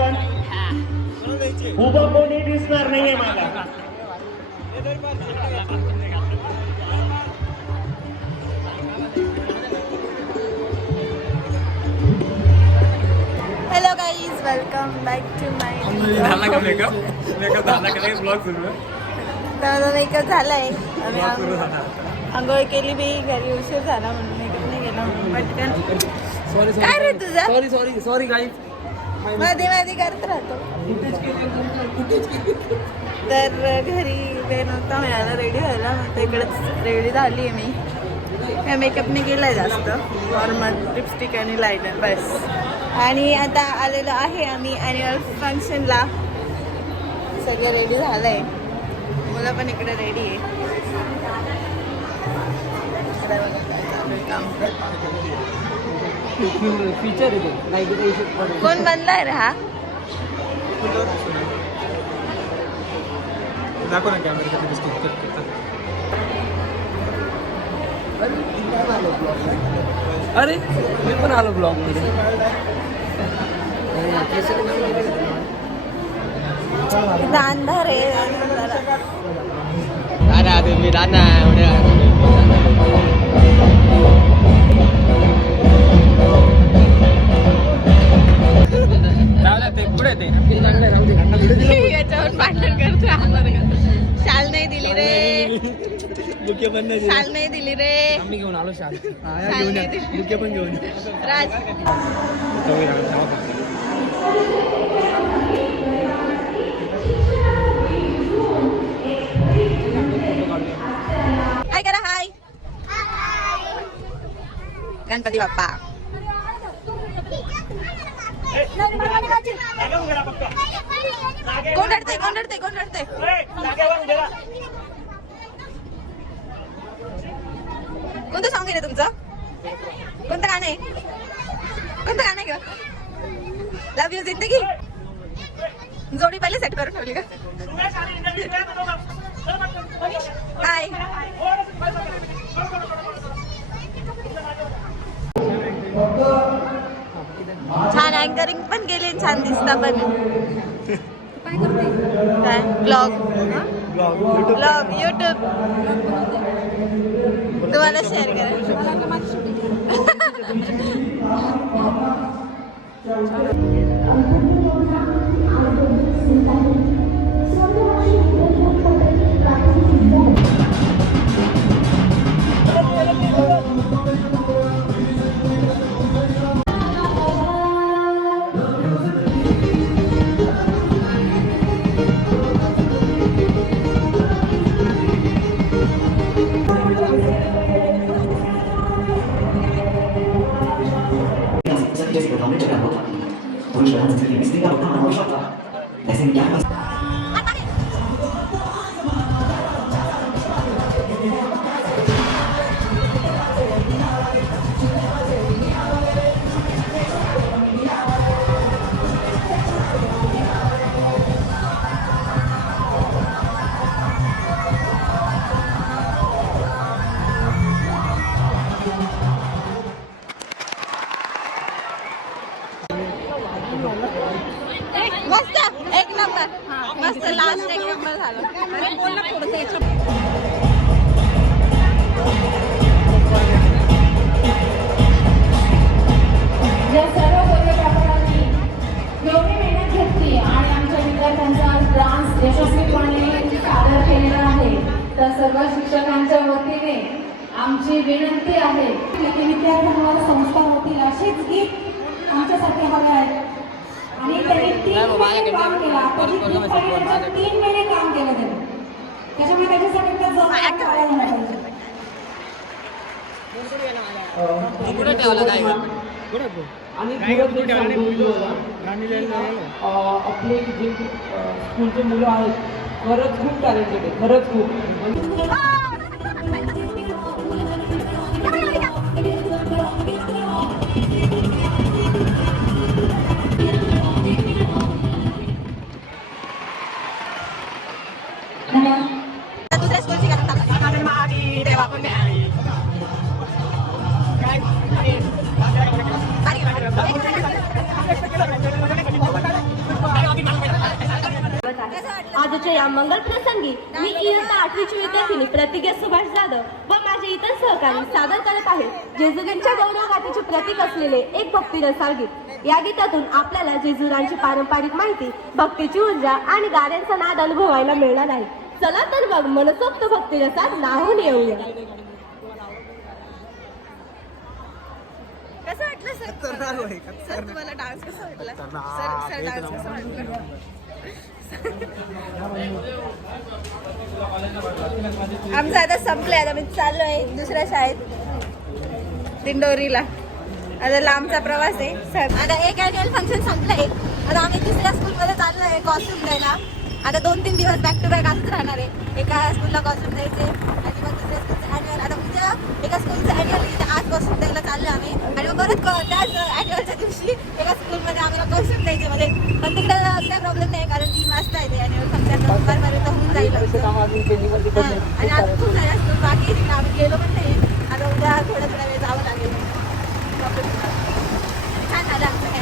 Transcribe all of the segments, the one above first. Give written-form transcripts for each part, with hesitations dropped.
पटकन. उभं कोणी दिसणार नाहीये मला. Hello guys, welcome back to my makeup झालाय. आम्ही आंघोळ केली बी, घरी उशीर झाला म्हणून मेकअप नाही केला म्हणून पटकन. काय रे तुझं? Sorry guys. मध्ये मध्ये करत राहतो. तर घरी वेळ नव्हता मिळाला रेडी व्हायला, मग तिकडेच रेडी झाली आहे मी. काय मेकअप नाही केलाय जास्त, नॉर्मल लिपस्टिक आणि लायनर बस. आणि आता आलेलो आहे आम्ही ॲन्युअल फंक्शनला. सगळं रेडी झालं आहे, मुलं पण इकडे रेडी आहे. फीचर कोण बनलाय रे हा? दाखव ना कॅमेरा. अरे मी पण आलो ब्लॉग मध्ये. अंधार आहे. तुम्ही दादा पुढे याच्यावर भांडण करतो. शाल नाही दिली रे, शाल नाही दिली रे. आम्ही घेऊन आलो शाल. शाल नाही दिली. पण घेऊन राज हाय करा. हाय गणपती बाप्पा. कोण रडते कोण रडते कोण रडते? कोणतं सॉंग आहे रे तुमचं? कोणतं गाणं आहे? कोणतं गाणं आहे ग? लव यू जिंदगी. जोडी पहिले सेट करून ठेवली का? हाय. छान अँकरिंग पण केली, छान दिसता पण. काय ब्लॉग ब्लॉग युट्यूब तुम्हाला शेअर करा. मस्त एक नंबर. मस्त लास्ट एक नंबर झालं. या सर्व कोरिओग्राफरांनी एवढी मेहनत घेतली आणि आमच्या विद्यार्थ्यांचा डान्स यशस्वीपणे सादर केलेला आहे. तर सर्व शिक्षकांच्या वतीने आमची विनंती आहे की विद्यार्थ्यांवर संस्कार होतील असेच गीत आमच्यासाठी हवे आहेत. आणि त्यांनी 3 महिने काम केलं. आता 3 महिने काम केलं त्यांनी. त्याच्यामुळे त्याच्यासाठी आणि आपले जे स्कूलचे मुलं आहेत खरंच खूप टॅलेंटेड आहे. खरंच खूप. दुसऱ्या स्कूलची आजच्या या मंगल प्रसंगी मी इयत्ता 8वीची विद्यार्थिनी प्रतिज्ञा सुभाष जाधव व माझे इतर सहकारी सादर करत आहे जेजुरींच्या गौरवगाथेचे प्रतीक असलेले एक भक्तिरसाळ गीत. या गीतातून आपल्याला जेजुरांची पारंपरिक माहिती, भक्तीची ऊर्जा आणि गाण्यांचा नाद अनुभवायला मिळणार आहे. चला तर मग मनसोक्त भक्तिरसात न्हाऊन येऊया. कसं वाटलं सर तुम्हाला डान्स कसा वाटला? सर डान्स कसा वाटला? आमचं आता संपलंय. आता मी चाललोय दुसऱ्या शाळेत दिंडोरीला. आता लांबचा प्रवास आहे. आता एक ॲन्युअल फंक्शन संपलंय. आता आम्ही दुसऱ्या स्कूलमध्ये चाललोय कॉस्ट्युम द्यायला. आता 2-3 दिवस बॅक टू बॅक असंच राहणार आहे. एका स्कूलला कॉस्ट्युम द्यायचे आणि मग दुसऱ्या स्कूलचं ॲन्युअल. आता उद्या एका स्कूलचं ॲन्युअल आज कॉस्ट्युम द्यायला चाललो आम्ही आणि मग परत त्याच ॲन्युअलच्या दिवशी एका स्कूलमध्ये आम्हाला कॉस्ट्युम द्यायचे मध्ये. पण तिकडे काय प्रॉब्लेम नाही कारण 3 वाजता येते ॲन्युअल फंक्शन. दुपारपर्यंत होऊन जाईल. आणि आता खूप साऱ्या स्कूल बाकी तिकडे आम्ही गेलो पण नाही. आता उद्या थोडा वेळ जावं लागेल. छान झालं आमचं काय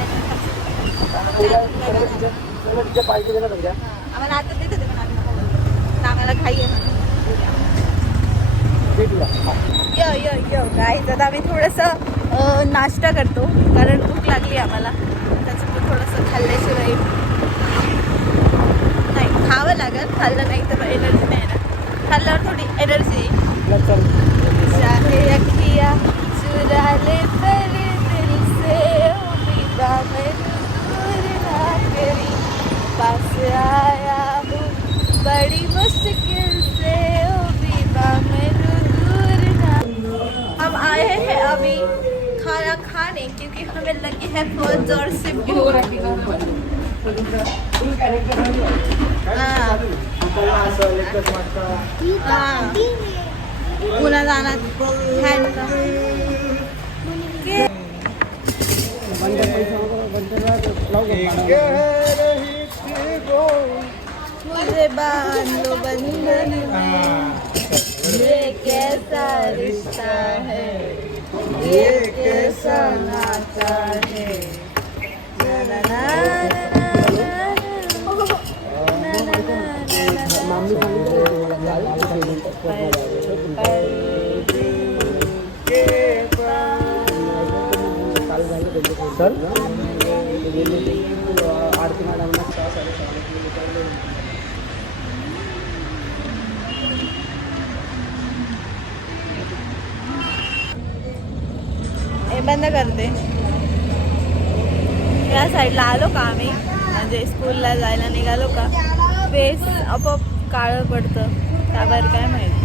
आम्हाला आता देत होते पण आम्हाला घाई आहे. यो गाईज आता आम्ही थोडंसं नाश्ता करतो कारण भूक लागली आम्हाला. त्याच्यामुळे थोडंसं खाल्ल्याशिवाय नाही खावं लागेल. खाल्लं नाही तर एनर्जी नाही ना. खाल्ल्यावर थोडी एनर्जी अखिया चुरा ले तेरे दिल से ओ बीबा मैं दूर ना तेरी पास आया हूँ बड़ी मुश्किल से ओ बीबा मैं दूर ना. हम आए हैं अभी खाना खाने क्योंकि हमें लगी है बहुत जोर से भूख. पुन्हा जाणार मुझे बांधो बंधन ये कैसा रिश्ता है, ये कैसा नाता है. हे बंद करते. या साईडला आलो का आम्ही म्हणजे स्कूलला जायला निघालो का फेस आपोआप काळं पडतं. त्यावर काय माहिती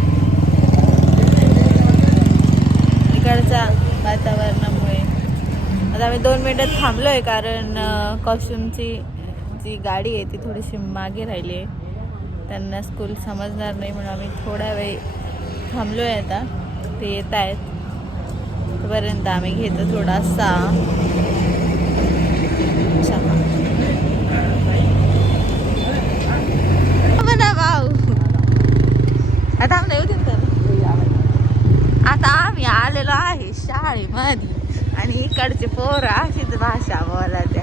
इकडच्या वातावरणामुळे. आता आम्ही 2 मिनिटं थांबलो आहे कारण कॉस्ट्युमची जी गाडी आहे ती थोडीशी मागे राहिली आहे. त्यांना स्कूल समजणार नाही म्हणून आम्ही थोडा वेळ थांबलो आहे. आता ते येत आहेत तोपर्यंत आम्ही घेतो थोडासा चहा. भाऊ आता आम्हाला येऊ देत. आता आम्ही आलेलो आहे शाळेमध्ये आणि इकडचे पोरं अशीच भाषा बोलत्या.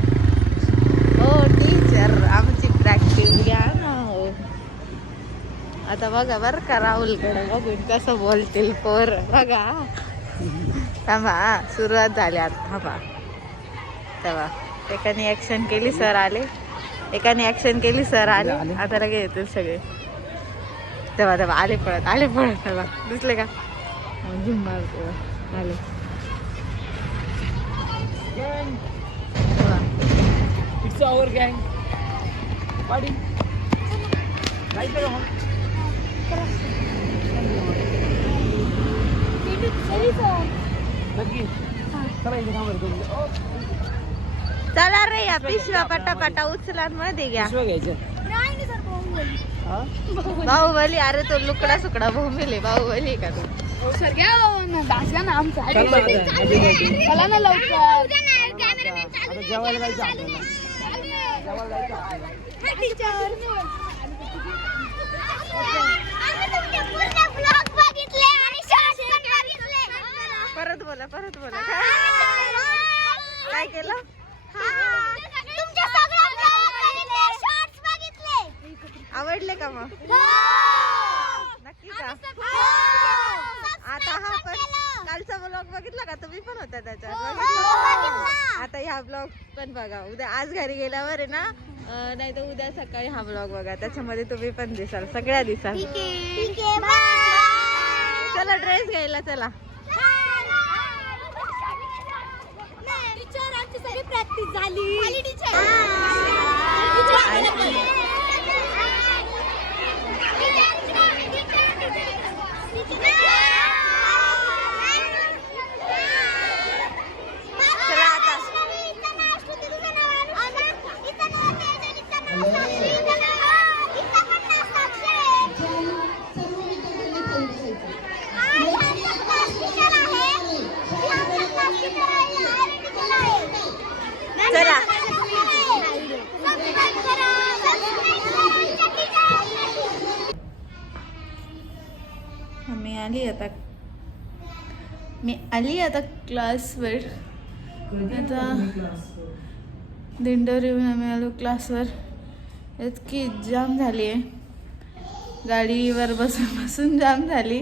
हो टीचर आमची प्रॅक्टिस घ्या ना. हो आता बघा बरं का राहुलकडे बघून कसं बोलतील पोरं बघा. थांबा सुरुवात झाली आता. थांबा तेव्हा एकाने ॲक्शन केली सर आले. एकाने ॲक्शन केली सर आले. आता लगे येतील सगळे. तेव्हा तेव्हा आले पळत तेव्हा दिसले का झुम आले. इट्स आवर गँग पाडी चला रे या पिशव्या पटापटा उचलांमध्ये घ्या. बाहुबली. अरे तो लुकडा सुकडा भूमिले बाहुबली का तू? सर घ्या ना आमचा चला ना लवकर. जेवायला जायचं परत बोला काय केलं? आवडले का मग? मग नक्की का? आता हा पण कालचा ब्लॉग बघितला का? तुम्ही पण होता त्याच्यात बघितला? आता ह्या ब्लॉग पण बघा. उद्या आज घरी गेल्यावर आहे ना, नाही तर उद्या सकाळी हा ब्लॉग बघा. त्याच्यामध्ये तुम्ही पण दिसाल, सगळ्या दिसाल. चला ड्रेस घ्यायला चला. सगळी प्रॅक्टिस झाली. चला आता चला. मी आली आता क्लासवर. आता दिंडोरीहून आम्ही आलो क्लासवर. इतकी जाम झाली आहे, गाडीवर बसून जाम झाली.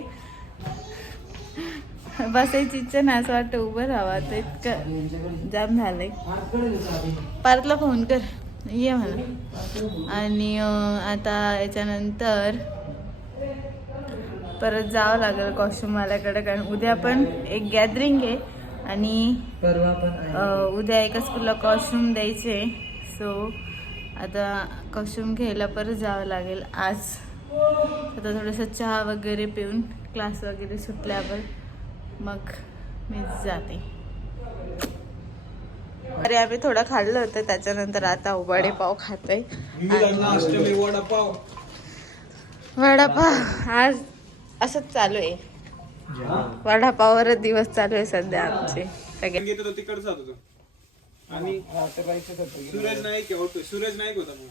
बसायची इच्छा नाही, असं वाटतं उभं राहावं. तर इतकं जाम झालंय. पार्थला फोन कर, ये म्हणा. आणि आता याच्यानंतर परत जावं लागेल कॉस्ट्युमवाल्याकडे, कारण उद्या पण एक गॅदरिंग आहे आणि उद्या एका स्कूलला कॉस्ट्युम द्यायचे. सो आता कॉस्ट्युम घ्यायला परत जावं लागेल आज. आता थोडंसं चहा वगैरे पिऊन क्लास वगैरे सुटल्यावर मग मी जाते. अरे आम्ही थोडं खाल्लं होतं, त्याच्यानंतर आता उबाडे पाव खातोय. वडापाव आज असंच चालू आहे, वडापाववरच दिवस चालू आहे सध्या आमचे सगळे. तिकडचा होता आणि सूरज नाईक होता मग.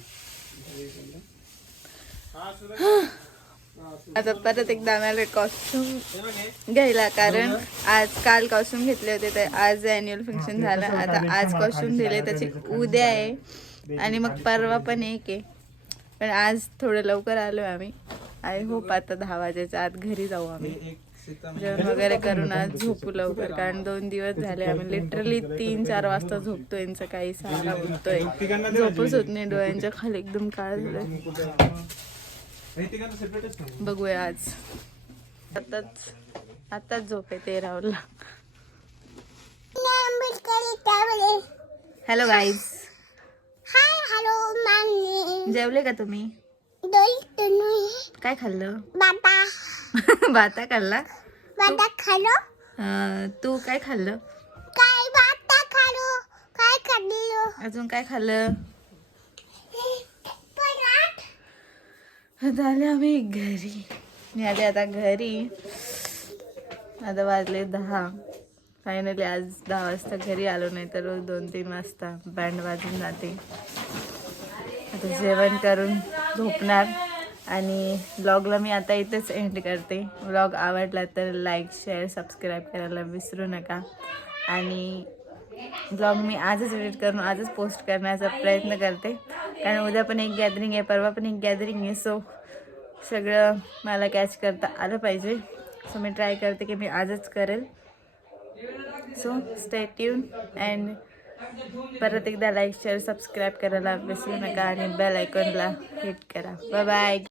आता परत एकदा आम्हाला कॉस्ट्युम घ्यायला, कारण काल कॉस्ट्युम घेतले होते तर आज अॅन्युअल फंक्शन झालं. आता आज कॉस्ट्युम दिले, त्याची उद्या आहे आणि मग परवा पण एक आहे. पण आज थोडं लवकर आलो आम्ही. आय होप आता 10 वाजायच्या आत घरी जाऊ आम्ही. जेवण वगैरे करून आज झोपू लवकर, कारण 2 दिवस झाले आम्ही लिटरली 3-4 वाजता झोपतोय. यांचं काही सहारा उठतोय, झोपच होत नाही. डोळ्यांच्या खाली एकदम काळ झालं. बघूया आज. आताच झोप येते राहुलला. Hello guys. जेवले का तुम्ही? काय खाल्लं? बाता खाल्ला. तू काय खाल्लं? अजून काय खाल्लं? झाले आम्ही घरी. मी आले आता घरी. आता वाजले 10. फायनली आज 10 वाजता घरी आलो, नाही तर रोज 2-3 वाजता बँड वाजून जाते. आता जेवण करून झोपणार आणि व्लॉगला मी आता इथेच एंड करते. व्लॉग आवडला तर लाईक, शेअर, सबस्क्राईब करायला विसरू नका. आणि व्लॉग मी आजच एडिट करून आजच पोस्ट करण्याचा प्रयत्न करते, कारण उद्या पण एक गॅदरिंग आहे, परवा पण एक गॅदरिंग आहे. सो सगळं मला कॅच करता आलं पाहिजे. सो मी ट्राय करते की मी आजच करेल. सो स्टे ट्यून अँड परत एकदा लाईक, शेअर, सबस्क्राईब करायला विसरू नका आणि बेल आयकॉनला हिट करा. Bye bye.